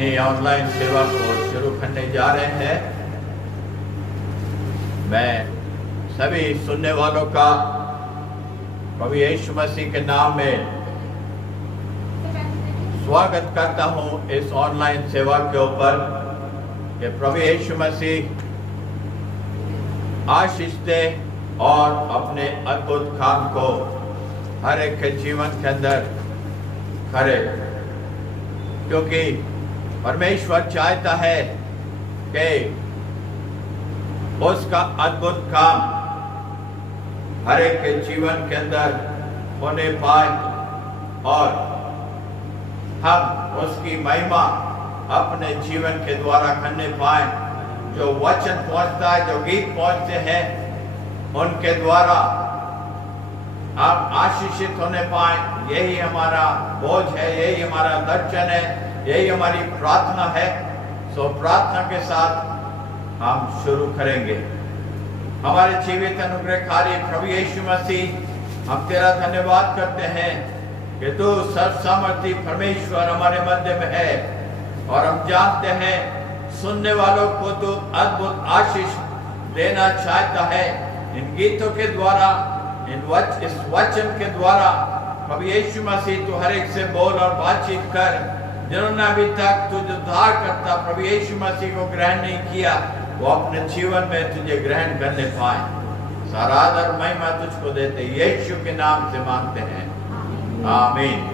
अपनी ऑनलाइन सेवा को शुरू करने जा रहे हैं। मैं सभी सुनने वालों का प्रभु यीशु मसीह के नाम में स्वागत करता हूं इस ऑनलाइन सेवा के ऊपर कि प्रभु यीशु मसीह आशीष दे और अपने अद्भुत काम को हर एक के जीवन के अंदर करे, क्योंकि परमेश्वर चाहता है कि उसका अद्भुत काम हर एक के जीवन के अंदर होने पाए और हम उसकी महिमा अपने जीवन के द्वारा करने पाए। जो वचन पहुंचता है, जो गीत पहुंचते हैं, उनके द्वारा आप आशीषित होने पाए। यही हमारा बोझ है, यही हमारा दर्शन है, यही हमारी प्रार्थना है। सो प्रार्थना के साथ हम शुरू करेंगे। हमारे जीवित अनुग्रहकारी प्रभु यीशु मसीह, हम तेरा धन्यवाद करते हैं कि तू सर्वसामर्थी परमेश्वर हमारे मध्य में है और हम जानते हैं सुनने वालों को तू अद्भुत आशीष देना चाहता है। इन गीतों के द्वारा, इस वचन के द्वारा प्रभु यीशु मसीह तू हर एक से बोल और बातचीत कर। जिन्होंने अभी तक तुझे उद्धार करता प्रभु यीशु मसीह को ग्रहण नहीं किया, वो अपने जीवन में तुझे ग्रहण करने पाए। सारा आदर महिमा तुझको देते यीशु के नाम से मांगते हैं, आमीन।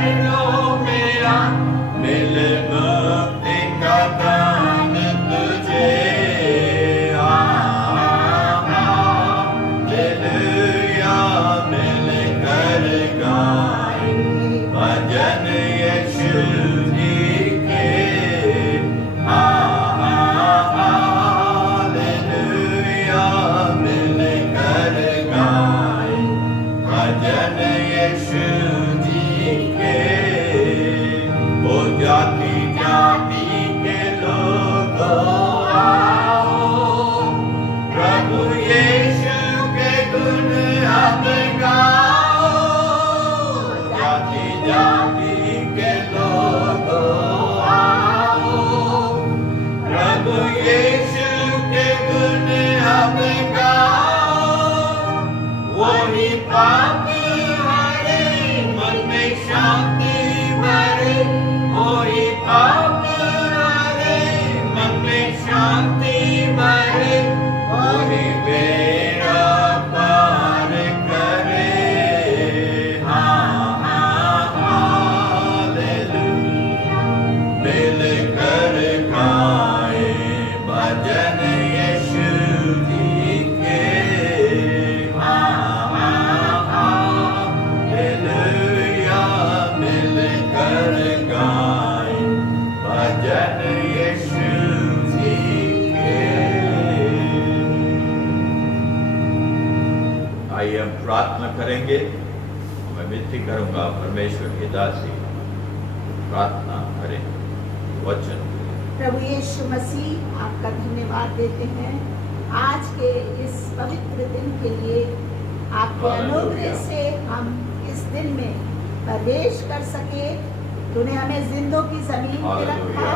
चरणों में आ, मिले मुक्ति का दान तुझे। हालेलुया, मिलकर गाए भजन यीशु जी के। हालेलुया, मिलकर गाए भजन यीशु जी के। ओ जाति जाति के लोगों आओ, प्रभु यीशु के गुण अब गाओ। जाति जाति के लोगों आओ, प्रभु यीशु के गुण अब गाओ। वही पाप हरे, मन में शांति भरे। वही पाप हरे, मन में शांति भरे। वही बेड़ा पार करे। हालेलुया, मिलकर गाए भजन यीशु जी के। हालेलुया, मिलकर गाए भजन यीशु जी के। आइए हम प्रार्थना करेंगे। मैं विनती करूंगा परमेश्वर की दासी प्रार्थना करें, वचन। प्रभु यीशु मसीह, आपका धन्यवाद देते हैं आज के इस पवित्र दिन के लिए। आपके अनुग्रह से हम इस दिन में प्रवेश कर सके। तूने हमें जिंदों की जमीन पे रखा।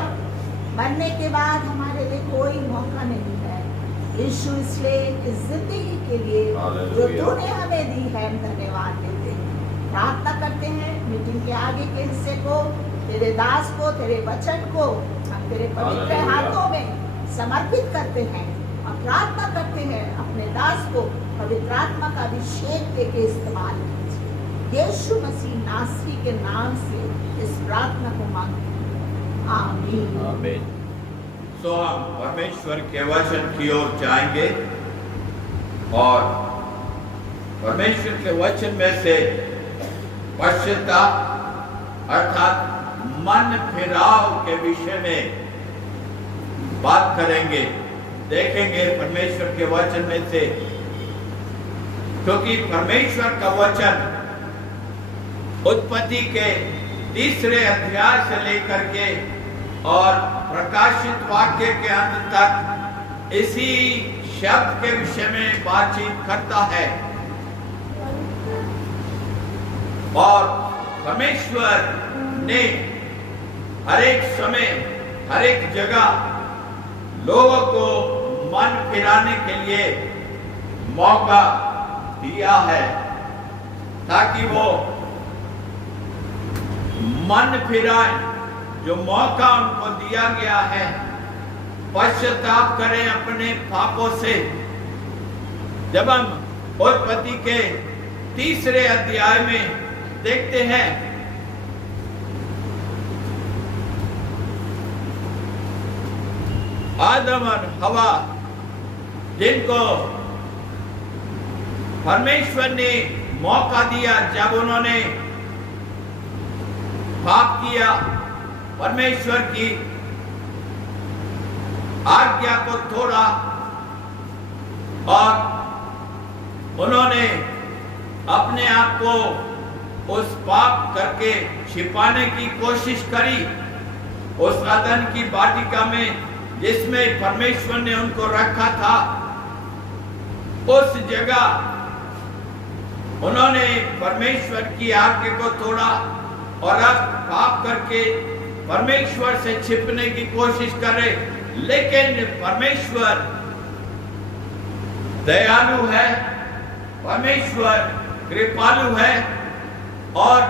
मरने के बाद हमारे लिए कोई मौका नहीं है यीशु, इसलिए इस जिंदगी के लिए जो तूने हमें दी है हम धन्यवाद देते हैं। प्रार्थना करते हैं मीटिंग के आगे के हिस्से को, तेरे दास को, तेरे वचन को हम तेरे पवित्र हाथों में समर्पित करते हैं और प्रार्थना करते हैं अपने दास को पवित्र आत्मा का अभिषेक देके इस्तेमाल कीजिए। यीशु मसीह नासरी के नाम से इस प्रार्थना को मांगते हैं, आमीन। आमीन। तो हम परमेश्वर के वचन की ओर जाएंगे और परमेश्वर के वचन में से पश्चाताप अर्थात मन फिराव के विषय में बात करेंगे, देखेंगे परमेश्वर के वचन में से। क्योंकि परमेश्वर का वचन उत्पत्ति के 3 अध्याय से लेकर के और प्रकाशित वाक्य के अंत तक इसी शब्द के विषय में बातचीत करता है। और परमेश्वर ने हर एक समय, हर एक जगह लोगों को मन फिराने के लिए मौका दिया है, ताकि वो मन फिराए। जो मौका उनको दिया गया है, पश्चाताप करें अपने पापों से। जब हम उत्पत्ति के 3 अध्याय में देखते हैं, आदम और हवा, जिनको परमेश्वर ने मौका दिया जब उन्होंने पाप किया, परमेश्वर की आज्ञा को तोड़ा और उन्होंने अपने आप को उस पाप करके छिपाने की कोशिश करी उस अदन की वाटिका में जिसमें परमेश्वर ने उनको रखा था। उस जगह उन्होंने परमेश्वर की आज्ञा को तोड़ा और अब पाप करके परमेश्वर से छिपने की कोशिश करे। लेकिन परमेश्वर दयालु है, परमेश्वर कृपालु है और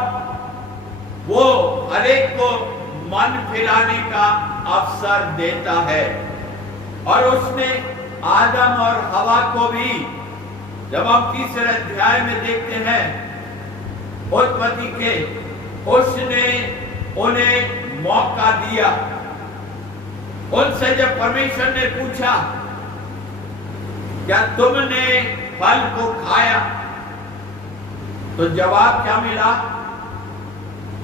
वो हर एक को मन फिराने का अवसर देता है। और उसने आदम और हवा को भी, जब हम 3 अध्याय में देखते हैं उत्पत्ति के उसने उन्हें मौका दिया। उनसे जब परमेश्वर ने पूछा, क्या तुमने फल को खाया, तो जवाब क्या मिला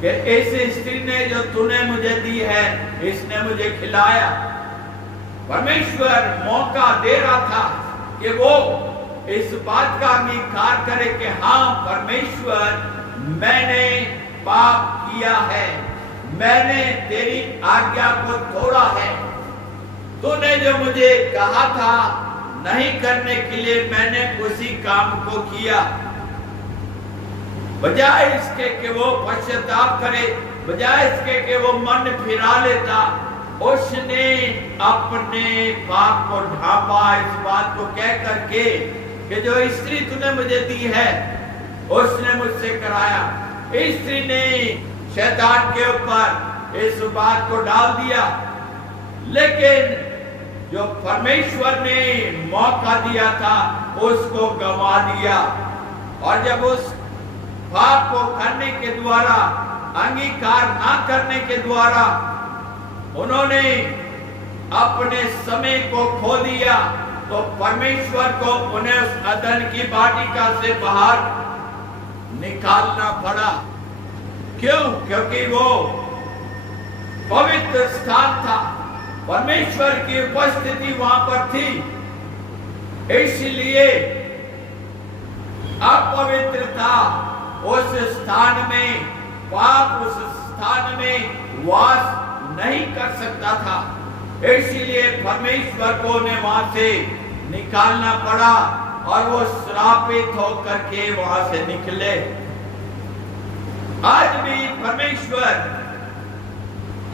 कि इस स्त्री ने जो तूने मुझे दी है, इसने मुझे खिलाया। परमेश्वर मौका दे रहा था कि वो इस बात का अंगीकार करे कि हाँ परमेश्वर, मैंने पाप किया है, मैंने तेरी आज्ञा को तोड़ा है, तूने जो मुझे कहा था नहीं करने के लिए मैंने उसी काम को किया। बजाय इसके कि वो पश्चाताप करे, बजाय इसके कि वो मन फिरा लेता, उसने अपने पाप को ढांपा इस बात को कह करके कि जो स्त्री तूने मुझे दी है उसने मुझसे कराया। स्त्री ने शैतान के ऊपर इस बात को डाल दिया, लेकिन जो परमेश्वर ने मौका दिया था उसको गंवा दिया। और जब उस पाप को करने के द्वारा, अंगीकार ना करने के द्वारा उन्होंने अपने समय को खो दिया, तो परमेश्वर को उन्हें उस अदन की वाटिका से बाहर निकालना पड़ा। क्यों? क्योंकि वो पवित्र स्थान था, परमेश्वर की उपस्थिति वहां पर थी, इसलिए अपवित्रता उस स्थान में, पाप उस स्थान में वास नहीं कर सकता था। इसलिए परमेश्वर को उन्हें वहां से निकालना पड़ा और वो श्रापित होकर के वहां से निकले। आज भी परमेश्वर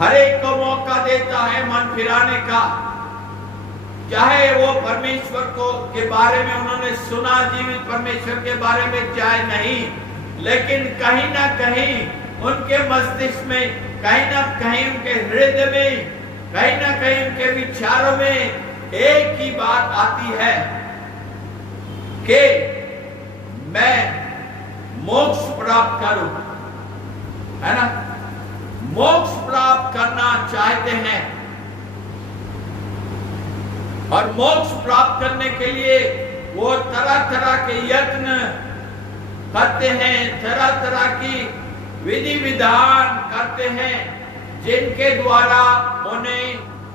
हर एक को मौका देता है मन फिराने का, चाहे वो परमेश्वर को के बारे में उन्होंने सुना, जीवित परमेश्वर के बारे में चाहे नहीं, लेकिन कहीं ना कहीं उनके मस्तिष्क में, कहीं ना कहीं उनके हृदय में, कहीं ना कहीं उनके विचारों में एक ही बात आती है कि मैं मोक्ष प्राप्त करूं, है ना? मोक्ष प्राप्त करना चाहते हैं और मोक्ष प्राप्त करने के लिए वो तरह तरह के यत्न करते हैं, तरह तरह की विधि विधान करते हैं, जिनके द्वारा उन्हें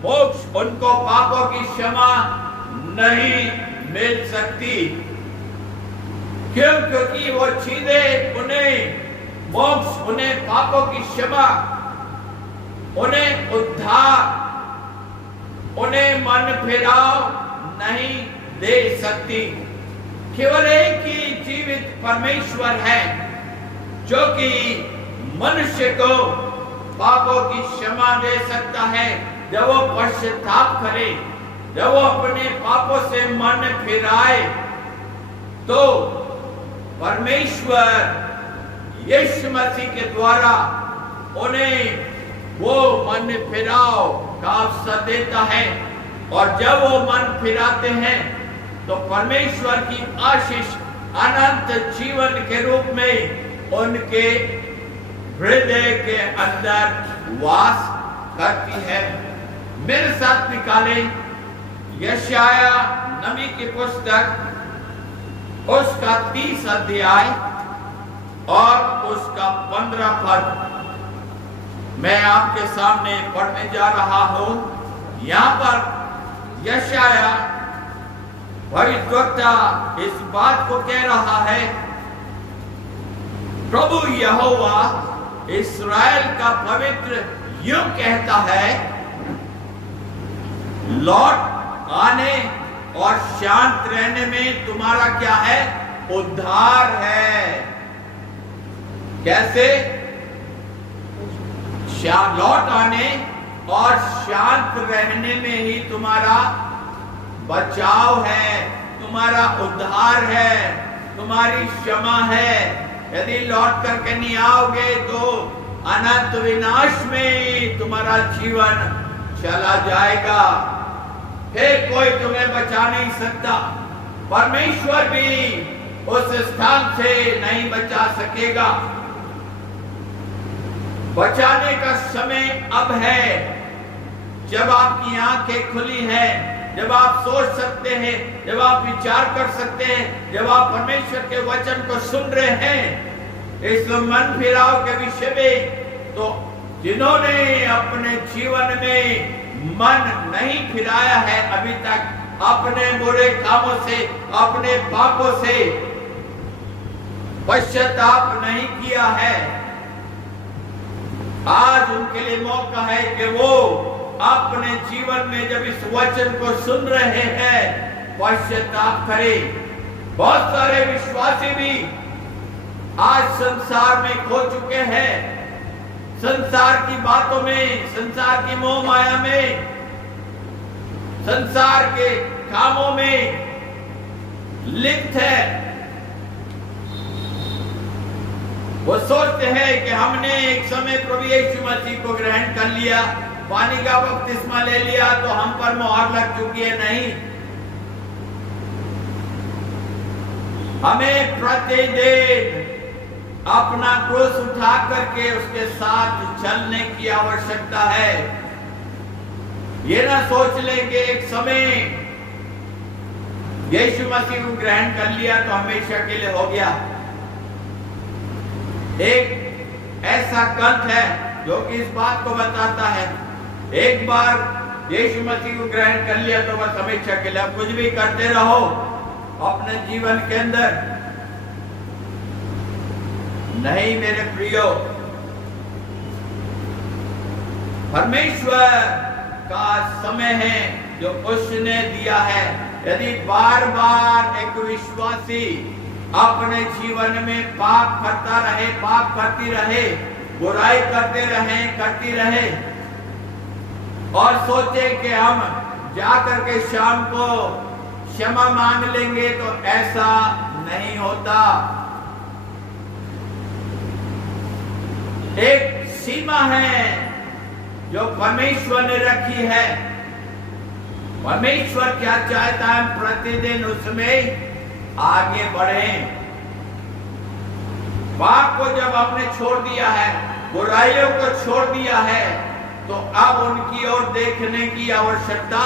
मोक्ष, उनको पापों की क्षमा नहीं मिल सकती। क्यों? क्योंकि वो चीजें उन्हें मोक्ष, उन्हें पापों की क्षमा, उन्हें उद्धार, उन्हें मन फिराव नहीं दे सकती। केवल एक ही जीवित परमेश्वर है जो कि मनुष्य को पापों की क्षमा दे सकता है जब वो पश्चाताप करे, जब वो अपने पापों से मन फिराए। तो परमेश्वर यीशु मसीह के द्वारा उन्हें वो मन फिराव का अवसर देता है, और जब वो मन फिराते हैं तो परमेश्वर की आशीष अनंत जीवन के रूप में उनके हृदय के अंदर वास करती है। मेरे साथ निकाले यशाया नबी की पुस्तक, उसका 30 अध्याय और उसका 15 पद मैं आपके सामने पढ़ने जा रहा हूं। यहां पर यशाया भविष्यवक्ता इस बात को कह रहा है, प्रभु यहोवा इस्राएल का पवित्र यूं कहता है, लौट आने और शांत रहने में तुम्हारा क्या है? उद्धार है। कैसे? लौट आने और शांत रहने में ही तुम्हारा बचाव है, तुम्हारा उद्धार है, तुम्हारी क्षमा है। यदि लौट करके नहीं आओगे तो अनंत विनाश में तुम्हारा जीवन चला जाएगा, फिर कोई तुम्हें बचा नहीं सकता। परमेश्वर भी उस स्थान से नहीं बचा सकेगा। बचाने का समय अब है, जब आपकी आंखें खुली हैं, जब आप सोच सकते हैं, जब आप विचार कर सकते हैं, जब आप परमेश्वर के वचन को सुन रहे हैं। इस मन फिराव के विषय में तो जिन्होंने अपने जीवन में मन नहीं फिराया है अभी तक, अपने बुरे कामों से, अपने पापों से पश्चाताप नहीं किया है, आज उनके लिए मौका है कि वो अपने जीवन में जब इस वचन को सुन रहे हैं पश्चाताप करें। बहुत सारे विश्वासी भी आज संसार में खो चुके हैं, संसार की बातों में, संसार की मोह माया में, संसार के कामों में लिप्त है। वो सोचते हैं कि हमने एक समय प्रभु यीशु मसीह को ग्रहण कर लिया, पानी का बपतिस्मा ले लिया तो हम पर मोहर लग चुकी है। नहीं, हमें प्रतिदिन अपना क्रूस उठा करके उसके साथ चलने की आवश्यकता है। ये ना सोच लेंगे एक समय यीशु मसीह को ग्रहण कर लिया तो हमेशा के लिए हो गया। एक ऐसा ग्रंथ है जो कि इस बात को बताता है, एक बार यीशु मसीह को ग्रहण कर लिया तो बस हमेशा के लिए कुछ भी करते रहो अपने जीवन के अंदर। नहीं मेरे प्रियो, परमेश्वर का समय है जो उसने दिया है। यदि बार बार एक विश्वासी अपने जीवन में पाप करता रहे, पाप करती रहे, बुराई करते करती रहे और सोचे कि हम जाकर के शाम को क्षमा मांग लेंगे, तो ऐसा नहीं होता। एक सीमा है जो परमेश्वर ने रखी है। परमेश्वर क्या चाहता है, प्रतिदिन उसमें आगे बढ़े। पाप को जब आपने छोड़ दिया है, बुराइयों को छोड़ दिया है, तो अब उनकी ओर देखने की आवश्यकता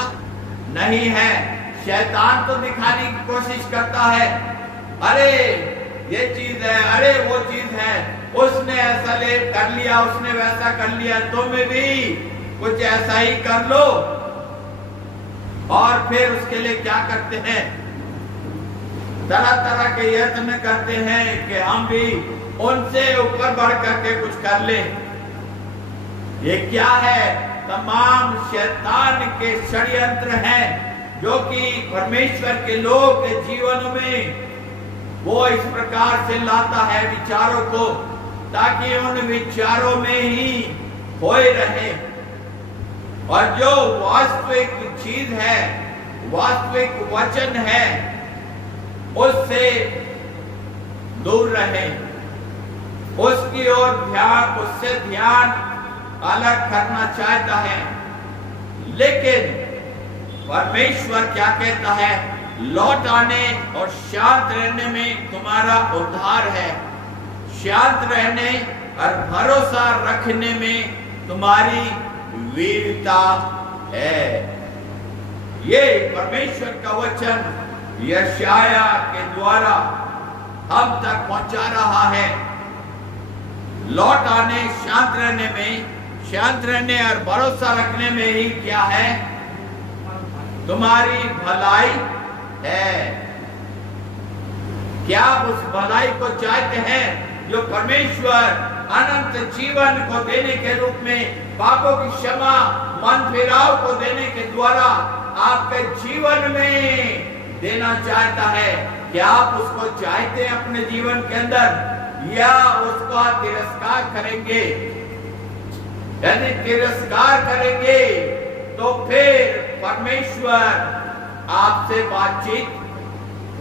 नहीं है। शैतान तो दिखाने की कोशिश करता है, अरे ये चीज है, अरे वो चीज है, उसने ऐसा ले कर लिया, उसने वैसा कर लिया, तुम भी कुछ ऐसा ही कर लो। और फिर उसके लिए क्या करते हैं, तरह तरह के यत्न करते हैं कि हम भी उनसे ऊपर बढ़ करके कुछ कर ले। ये क्या है, तमाम शैतान के षड्यंत्र हैं जो कि परमेश्वर के लोग के जीवन में वो इस प्रकार से लाता है विचारों को, ताकि उन विचारों में ही खोए रहे और जो वास्तविक चीज है, वास्तविक वचन है, उससे दूर रहे, उसकी ओर ध्यान, उससे ध्यान अलग करना चाहता है। लेकिन परमेश्वर क्या कहता है, लौट आने और शांत रहने में तुम्हारा उद्धार है, शांत रहने और भरोसा रखने में तुम्हारी वीरता है। ये परमेश्वर का वचन यशाया के द्वारा हम तक पहुंचा रहा है। लौट आने, शांत रहने में, शांत रहने और भरोसा रखने में ही क्या है, तुम्हारी भलाई है। क्या आप उस भलाई को चाहते हैं जो परमेश्वर अनंत जीवन को देने के रूप में, पापों की क्षमा, मन फिराव को देने के द्वारा आपके जीवन में देना चाहता है? क्या आप उसको चाहते हैं अपने जीवन के अंदर, या उसका तिरस्कार करेंगे? यदि तिरस्कार करेंगे तो फिर परमेश्वर आपसे बातचीत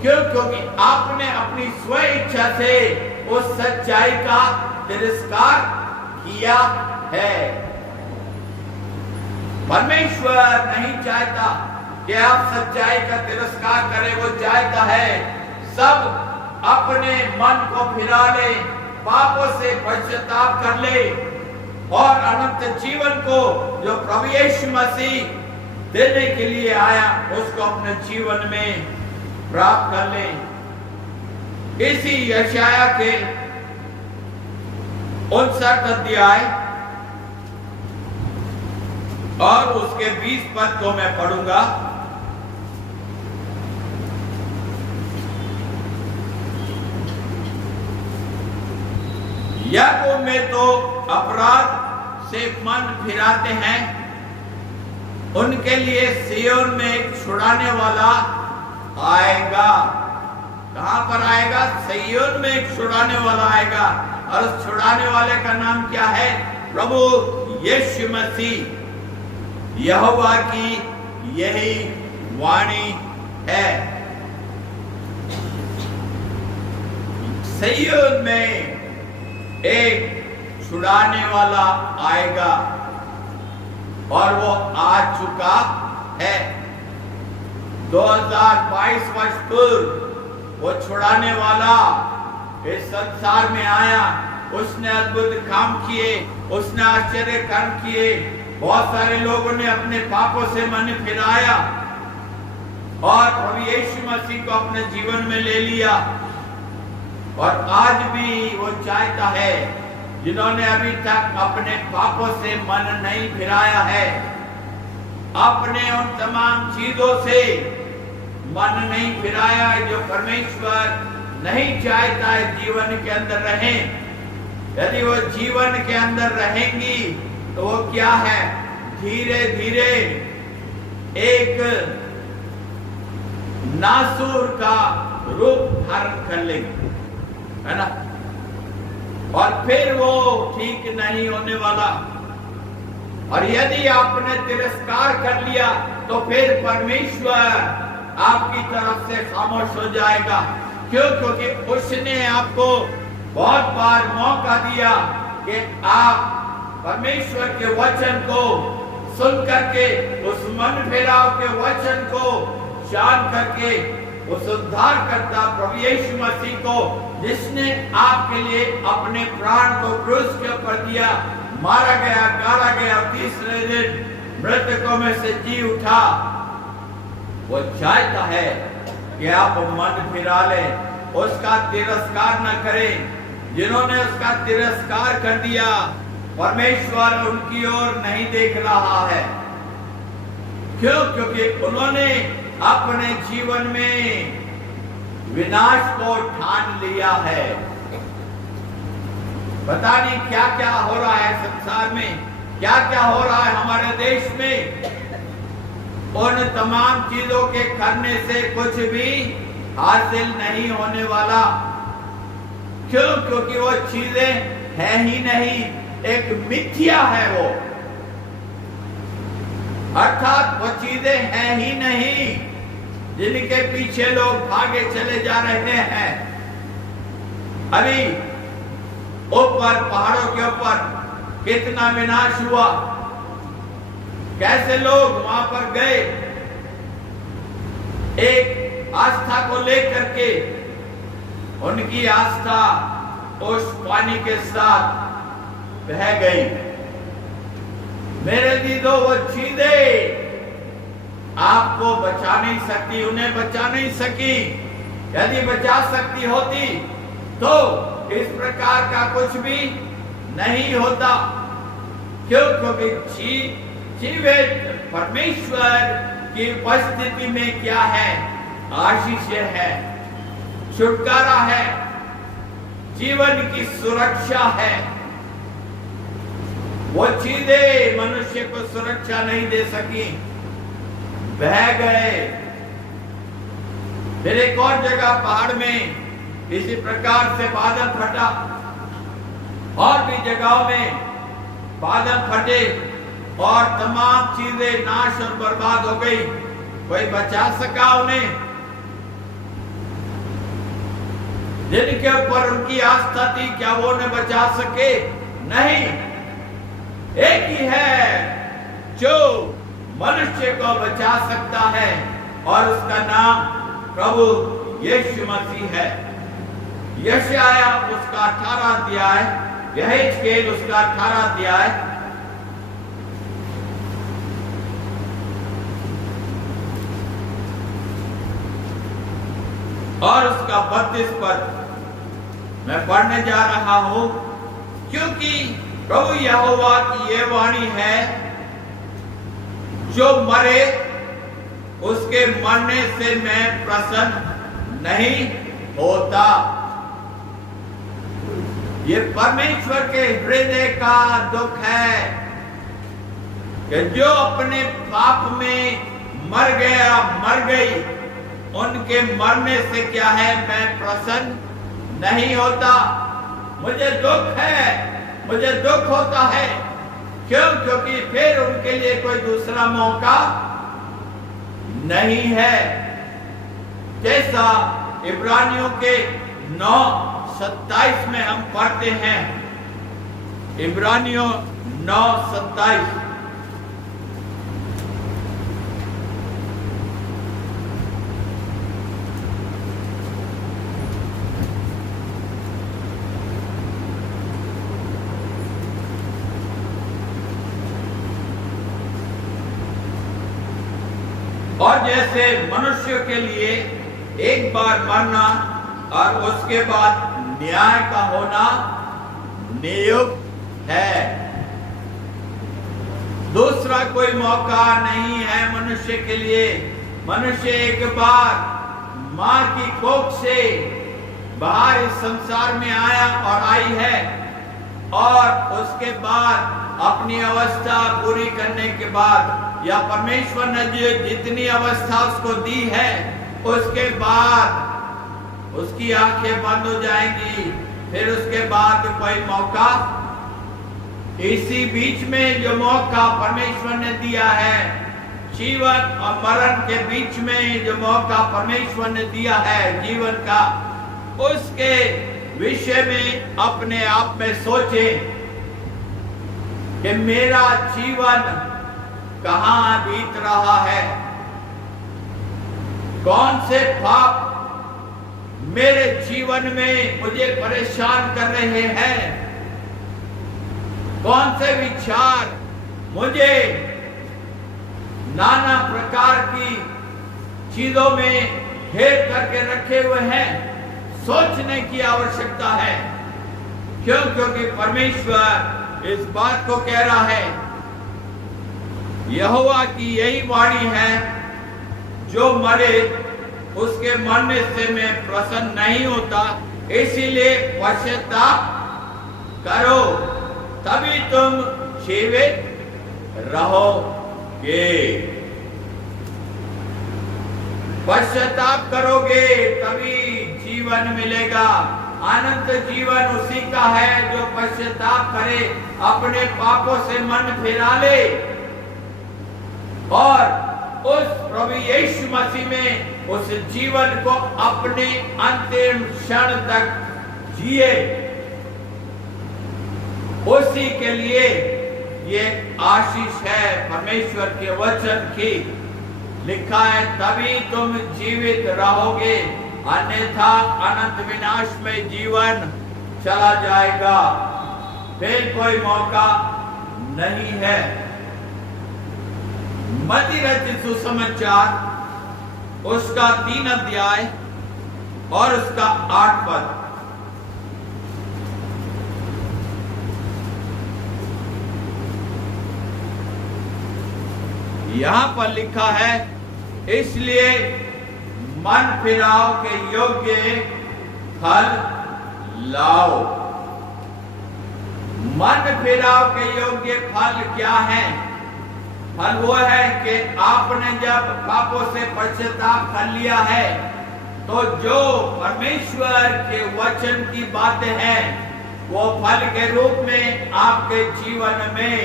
क्यों? क्योंकि आपने अपनी स्व इच्छा से उस सच्चाई का तिरस्कार किया है। परमेश्वर नहीं चाहता कि आप सच्चाई का तिरस्कार करें, वो चाहता है सब अपने मन को फिरा ले, पापों से पश्चाताप कर ले और अनंत जीवन को जो प्रभु यीशु मसीह देने के लिए आया उसको अपने जीवन में प्राप्त कर लें। इसी यशाया के 59 अध्याय और उसके 20 पद को मैं पढ़ूंगा। याकूब में तो अपराध से मन फिराते हैं, उनके लिए सिय्योन में एक छुड़ाने वाला आएगा। कहां पर आएगा? सिय्योन में एक छुड़ाने वाला आएगा। और उस छुड़ाने वाले का नाम क्या है? प्रभु यीशु मसीह। यहोवा की यही वाणी है। सिय्योन में एक छुड़ाने वाला आएगा और वो आ चुका है। 2022 वर्ष पूर्व वो छुड़ाने वाला इस संसार में आया। उसने अद्भुत काम किए, उसने आश्चर्य कर्म किए। बहुत सारे लोगों ने अपने पापों से मन फिराया और प्रभु यीशु मसीह को अपने जीवन में ले लिया। और आज भी वो चाहता है, जिन्होंने अभी तक अपने पापों से मन नहीं फिराया है, अपने उन तमाम चीजों से मन नहीं फिराया है जो परमेश्वर नहीं चाहता है जीवन के अंदर रहें। यदि वो जीवन के अंदर रहेंगी तो वो क्या है? धीरे धीरे एक नासूर का रूप धारण कर लेंगे, है ना? और फिर वो ठीक नहीं होने वाला। और यदि आपने तिरस्कार कर लिया तो फिर परमेश्वर आपकी तरफ से खामोश हो जाएगा। क्यों? क्योंकि उसने आपको बहुत बार मौका दिया कि आप परमेश्वर के वचन को सुन करके, उस मन फेराव के वचन को जान करके, उस उद्धार करता प्रभु यीशु मसीह को, जिसने आपके लिए अपने प्राण को क्रूस के ऊपर दिया, मारा गया, गाड़ा गया, तीसरे दिन मृतकों में से जी उठा, वो चाहता है कि आप मन फिरा लें, उसका तिरस्कार न करें। जिन्होंने उसका तिरस्कार कर दिया, परमेश्वर उनकी ओर नहीं देख रहा है। क्यों? क्योंकि उन्होंने अपने जीवन में विनाश को ठान लिया है। पता नहीं क्या क्या हो रहा है संसार में, क्या क्या हो रहा है हमारे देश में। उन तमाम चीजों के करने से कुछ भी हासिल नहीं होने वाला। क्यों? क्योंकि वो चीजें है ही नहीं, एक मिथ्या है वो, अर्थात वो चीजें हैं ही नहीं जिनके पीछे लोग भागे चले जा रहे हैं। अभी ऊपर पहाड़ों के ऊपर कितना विनाश हुआ, कैसे लोग वहां पर गए एक आस्था को लेकर के। उनकी आस्था उस पानी के साथ बह गई। मेरे दीदो, वो चीजें आपको बचा नहीं सकती, उन्हें बचा नहीं सकी। यदि बचा सकती होती तो इस प्रकार का कुछ भी नहीं होता। क्यों? क्योंकि जीवित परमेश्वर की उपस्थिति में क्या है? आशीष है, छुटकारा है, जीवन की सुरक्षा है। वो चीजें मनुष्य को सुरक्षा नहीं दे सकी, बह गए। फिर एक और जगह पहाड़ में इसी प्रकार से बादल फटा, और भी जगहों में बादल फटे और तमाम चीजें नाश और बर्बाद हो गई। कोई बचा सका उन्हें? जिनके ऊपर उनकी आस्था थी, क्या वो उन्हें बचा सके? नहीं। एक ही है जो मनुष्य को बचा सकता है और उसका नाम प्रभु यीशु मसीह है। यशाया उसका 18 अध्याय यहेजकेल उसका 18 अध्याय और उसका 32 पद मैं पढ़ने जा रहा हूं, क्योंकि प्रभु यहोवा की यह वाणी है, जो मरे उसके मरने से मैं प्रसन्न नहीं होता। ये परमेश्वर के हृदय का दुख है कि जो अपने पाप में मर गया, मर गई, उनके मरने से क्या है, मैं प्रसन्न नहीं होता। मुझे दुख है, मुझे दुख होता है। क्यों? क्योंकि फिर उनके लिए कोई दूसरा मौका नहीं है। जैसा इब्रानियों के 9:27 में हम पढ़ते हैं, इब्रानियों 9:27, और जैसे मनुष्य के लिए एक बार मरना और उसके बाद न्याय का होना नियुक्त है, दूसरा कोई मौका नहीं है मनुष्य के लिए। मनुष्य एक बार मां की कोख से बाहर इस संसार में आया और आई है, और उसके बाद अपनी अवस्था पूरी करने के बाद, या परमेश्वर ने जितनी अवस्था उसको दी है, उसके बाद उसकी आंखें बंद हो जाएंगी। फिर उसके बाद कोई मौका, इसी बीच में जो मौका परमेश्वर ने दिया है, जीवन और मरण के बीच में जो मौका परमेश्वर ने दिया है जीवन का, उसके विषय में अपने आप में सोचें कि मेरा जीवन कहां बीत रहा है, कौन से पाप मेरे जीवन में मुझे परेशान कर रहे हैं, कौन से विचार मुझे नाना प्रकार की चीजों में घेर करके रखे हुए हैं। सोचने की आवश्यकता है। क्यों? क्योंकि परमेश्वर इस बात को कह रहा है, यहोवा की यही वाणी है, जो मरे उसके मरने से मैं प्रसन्न नहीं होता, इसीलिए पश्चाताप करो, तभी तुम जीवित रहोगे। पश्चाताप करोगे तभी जीवन मिलेगा। अनंत जीवन उसी का है जो पश्चाताप करे, अपने पापों से मन फिरा ले और उस प्रभु यीशु मसीह में उस जीवन को अपने अंतिम क्षण तक जिए। उसी के लिए ये आशीष है परमेश्वर के वचन की। लिखा है, तभी तुम जीवित रहोगे, अन्यथा अनंत विनाश में जीवन चला जाएगा। फिर कोई मौका नहीं है। मत्ती रचित सुसमाचार उसका 3 अध्याय और उसका 8 पद। यहां पर लिखा है, इसलिए मन फिराव के योग्य फल लाओ। मन फिराव के योग्य फल क्या है? फल वो है कि आपने जब पापों से पश्चाताप कर लिया है, तो जो परमेश्वर के वचन की बातें हैं, वो फल के रूप में आपके जीवन में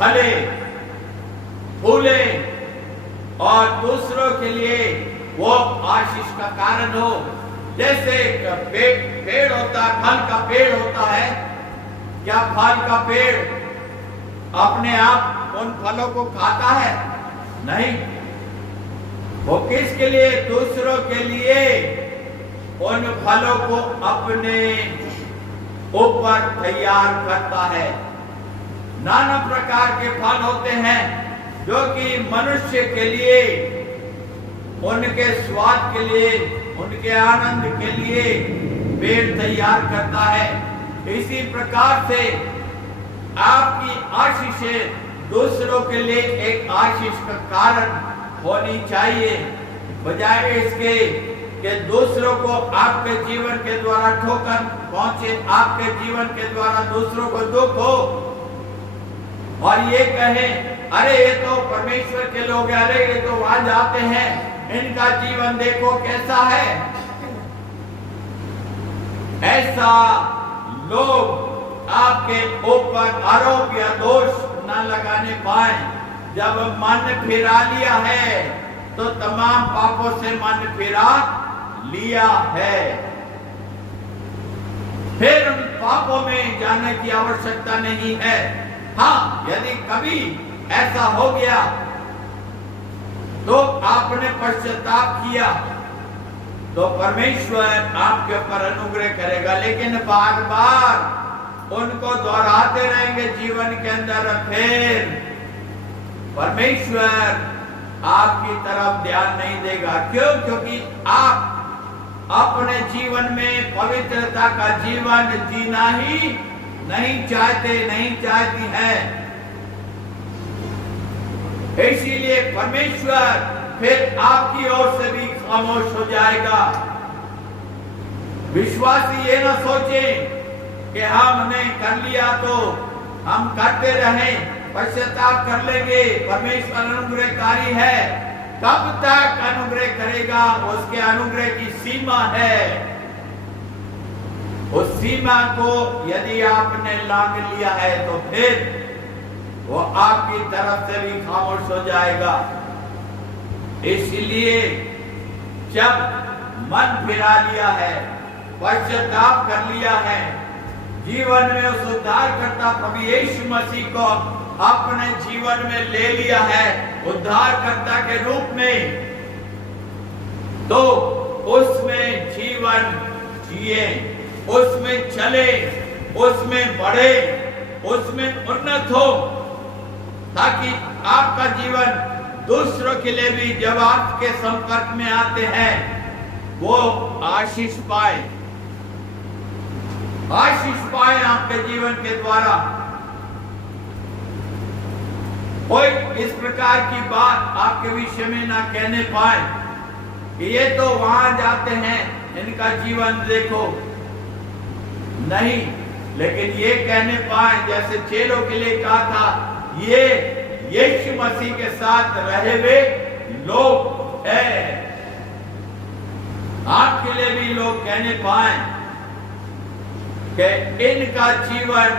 फले, फूले और दूसरों के लिए वो आशीष का कारण हो। जैसे पेड़ होता है, फल का पेड़ होता है, क्या फल का पेड़ अपने आप उन फलों को खाता है? नहीं, वो किसके लिए? दूसरों के लिए उन फलों को अपने ऊपर तैयार करता है। नाना प्रकार के फल होते हैं जो कि मनुष्य के लिए, उनके स्वाद के लिए, उनके आनंद के लिए पेड़ तैयार करता है। इसी प्रकार से आपकी आशीषें दूसरों के लिए एक आशीष का कारण होनी चाहिए, बजाय इसके कि दूसरों को आपके जीवन के द्वारा ठोकर पहुंचे, आपके जीवन के द्वारा दूसरों को दुख हो और ये कहें अरे ये तो परमेश्वर के लोग हैं, अरे ये तो वहां जाते हैं, इनका जीवन देखो कैसा है। ऐसा लोग आपके ऊपर आरोप या दोष न लगाने पाए। जब मन फिरा लिया है तो तमाम पापों से मन फिरा लिया है, फिर उन पापों में जाने की आवश्यकता नहीं है। हाँ, यदि कभी ऐसा हो गया तो आपने पश्चाताप किया तो परमेश्वर आपके ऊपर अनुग्रह करेगा, लेकिन बार बार उनको दोहराते रहेंगे जीवन के अंदर, फिर परमेश्वर आपकी तरफ ध्यान नहीं देगा। क्यों? क्योंकि आप अपने जीवन में पवित्रता का जीवन जीना ही नहीं चाहती है। इसीलिए परमेश्वर फिर आपकी ओर से भी खामोश हो जाएगा। विश्वासी ये ना सोचे कि हमने कर लिया तो हम करते रहें, पश्चाताप कर लेंगे, परमेश्वर अनुग्रहकारी है। कब तक अनुग्रह करेगा? उसके अनुग्रह की सीमा है। उस सीमा को यदि आपने लांघ लिया है तो फिर वो आपकी तरफ से भी खामोश हो जाएगा। इसलिए जब मन फिरा लिया है, पश्चाताप कर लिया है, जीवन में उस उद्धारकर्ता प्रभु यीशु मसीह को अपने जीवन में ले लिया है उद्धारकर्ता के रूप में, तो उसमें जीवन जिए, उसमें चले, उसमें बढ़े, उसमें उन्नत हो, ताकि आपका जीवन दूसरों के लिए भी जब आपके संपर्क में आते हैं वो आशीष पाए, आशीष पाए आपके जीवन के द्वारा। कोई इस प्रकार की बात आपके विषय में ना कहने पाए कि ये तो वहां जाते हैं, इनका जीवन देखो, नहीं, लेकिन ये कहने पाए जैसे चेलों के लिए कहा था, ये यीशु मसीह के साथ रहे हुए लोग हैं। आपके लिए भी लोग कहने पाए कि इनका जीवन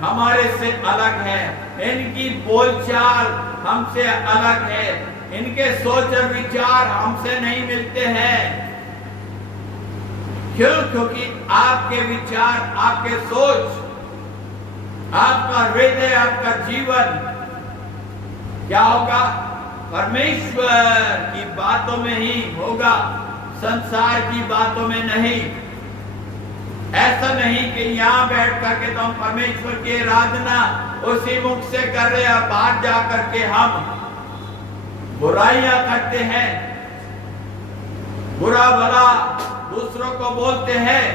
हमारे से अलग है, इनकी बोलचाल हमसे अलग है, इनके सोच और विचार हमसे नहीं मिलते हैं। क्यों? क्योंकि आपके विचार, आपके सोच, आपका हृदय, आपका जीवन क्या होगा? परमेश्वर की बातों में ही होगा, संसार की बातों में नहीं। ऐसा नहीं कि यहाँ बैठ करके तो हम परमेश्वर की आराधना उसी मुख से कर रहे हैं, बाहर जा करके हम बुराइयां करते हैं, बुरा भला दूसरों को बोलते हैं,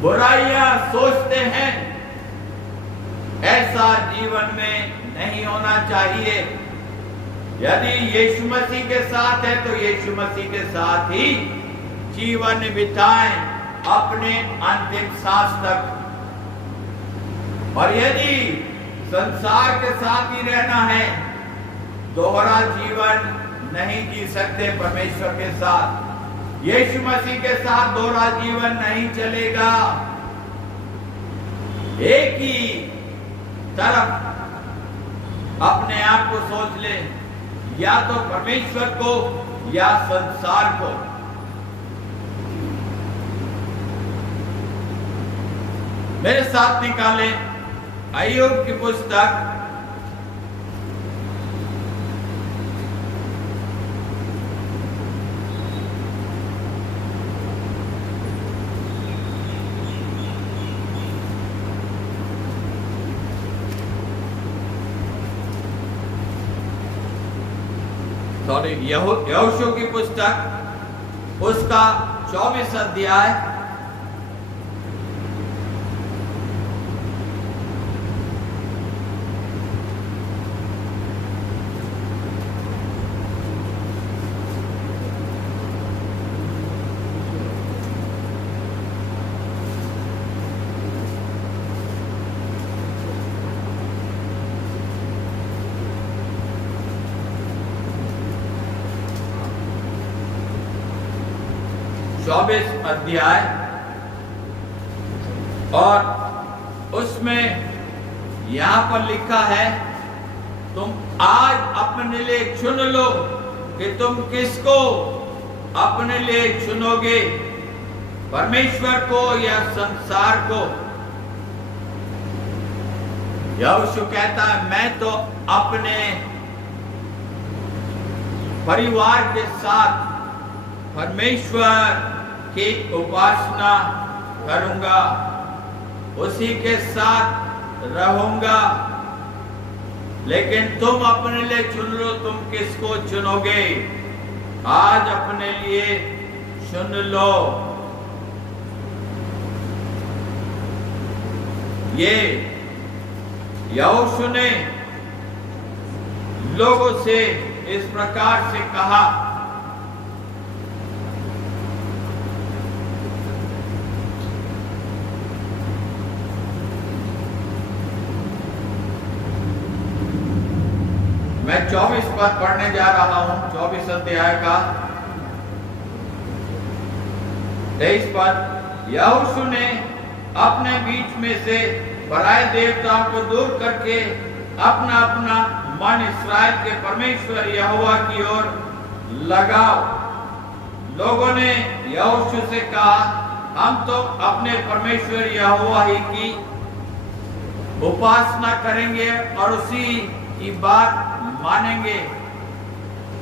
बुराइयां सोचते हैं। ऐसा जीवन में नहीं होना चाहिए। यदि यीशु मसीह के साथ है तो यीशु मसीह के साथ ही जीवन बिताएं अपने अंतिम सांस तक। और यदि संसार के साथ ही रहना है, दोहरा जीवन नहीं जी सकते परमेश्वर के साथ। यीशु मसीह के साथ दोहरा जीवन नहीं चलेगा। एक ही तरफ अपने आप को सोच ले, या तो परमेश्वर को या संसार को। मेरे साथ निकालें अय्यूब की पुस्तक सॉरी यहोशू की पुस्तक उसका 24 अध्याय अध्याय और उसमें यहां पर लिखा है, तुम आज अपने लिए चुन लो कि तुम किसको अपने लिए चुनोगे, परमेश्वर को या संसार को। यहोशू कहता है, मैं तो अपने परिवार के साथ परमेश्वर की उपासना करूंगा, उसी के साथ रहूंगा। लेकिन तुम अपने लिए चुन लो, तुम किसको चुनोगे? आज अपने लिए चुन लो। ये यहोशू ने लोगों से इस प्रकार से कहा। मैं 24 पद पढ़ने जा रहा हूं, 24 अध्याय का 23 पद। यहोशू ने अपने बीच में से पराये देवताओं को दूर करके अपना अपना मन इस्राएल के परमेश्वर यहोवा की ओर लगाओ। लोगों ने यहोशू से कहा, हम तो अपने परमेश्वर यहोवा ही की उपासना करेंगे और उसी की बात मानेंगे।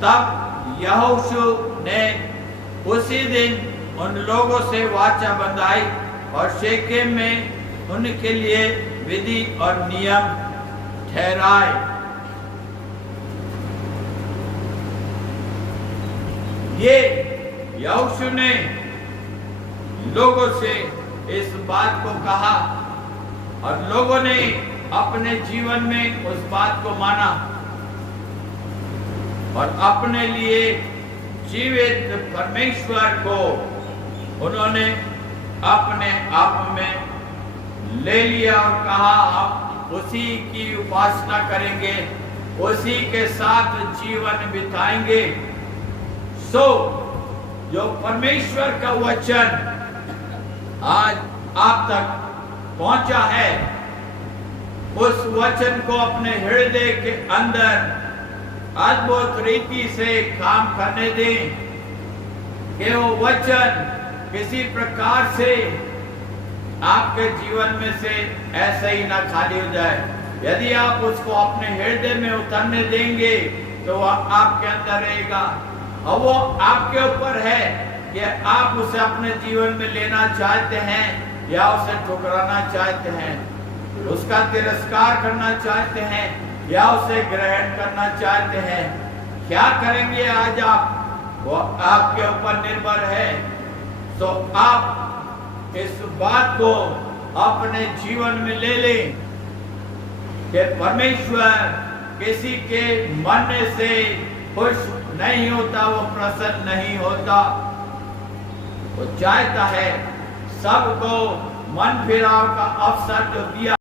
तब यहोशू ने उसी दिन उन लोगों से वाचा बंधाई और शेकेम में उनके लिए विधि और नियम ठहराए। ये यहोशू ने लोगों से इस बात को कहा और लोगों ने अपने जीवन में उस बात को माना और अपने लिए जीवित परमेश्वर को उन्होंने अपने आप में ले लिया और कहा, हम उसी की उपासना करेंगे, उसी के साथ जीवन बिताएंगे। सो जो परमेश्वर का वचन आज आप तक पहुंचा है, उस वचन को अपने हृदय के अंदर अद्भुत रीति से काम करने दें कि वो वचन किसी प्रकार से आपके जीवन में से ऐसे ही ना खाली हो जाए। यदि आप उसको अपने हृदय में उतरने देंगे तो वह आपके अंदर रहेगा और वो आपके ऊपर है कि आप उसे अपने जीवन में लेना चाहते हैं या उसे ठुकराना चाहते हैं, उसका तिरस्कार करना चाहते हैं या उसे ग्रहण करना चाहते हैं। क्या करेंगे आज आप, वो आपके ऊपर निर्भर है। तो आप इस बात को अपने जीवन में ले लें कि परमेश्वर किसी के मरने से खुश नहीं होता, वो प्रसन्न नहीं होता। वो चाहता है सबको मन फिराव का अवसर जो दिया